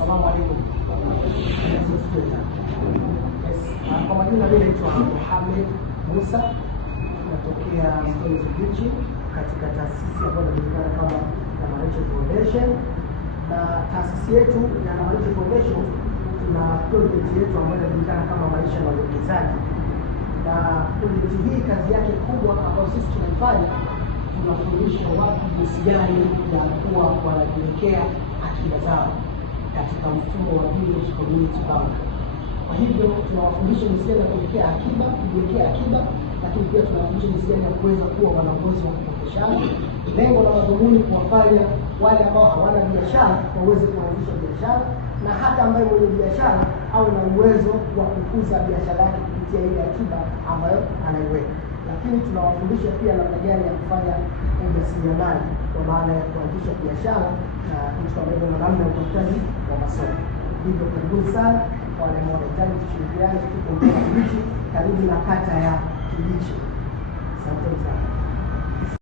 Assalamu alaikum. Kwa majina mimi naitwa Mohamed Musa, natokea Stones Beach katika taasisi ambayo inajulikana kama Namaricho Foundation. Na taasisi yetu ya Namaricho Foundation tuna project yetu ambayo inajulikana kama maisha na uwekezaji. Na project hii kazi yake kubwa ambayo sisi tunaifanya, tunafundisha watu jinsi gani ya kuwa wanajiwekea akiba zao katika mfumo wa Village Community Bank. Kwa hivyo tunawafundisha jinsi gani ya kujiwekea akiba, lakini pia tunawafundisha jinsi gani ya kuweza kuwa wanaongozi wa kukopeshana. Lengo la madhumuni kuwafanya wale ambao hawana biashara waweze kuanzisha biashara, na hata ambaye mwenye biashara au na uwezo wa kukuza biashara yake kupitia ile akiba ambayo anaiweka. Lakini tunawafundisha pia namna gani ya kufanya ujasiriamali, kwa maana ya kuanzisha biashara na kitu kama hivyo, namna ya utafutaji wa masoko. Hivyo karibuni sana kwa wale ambao wanahitaji kushirikiana, tuko Mbeya Beach karibu na kata ya Kibichi.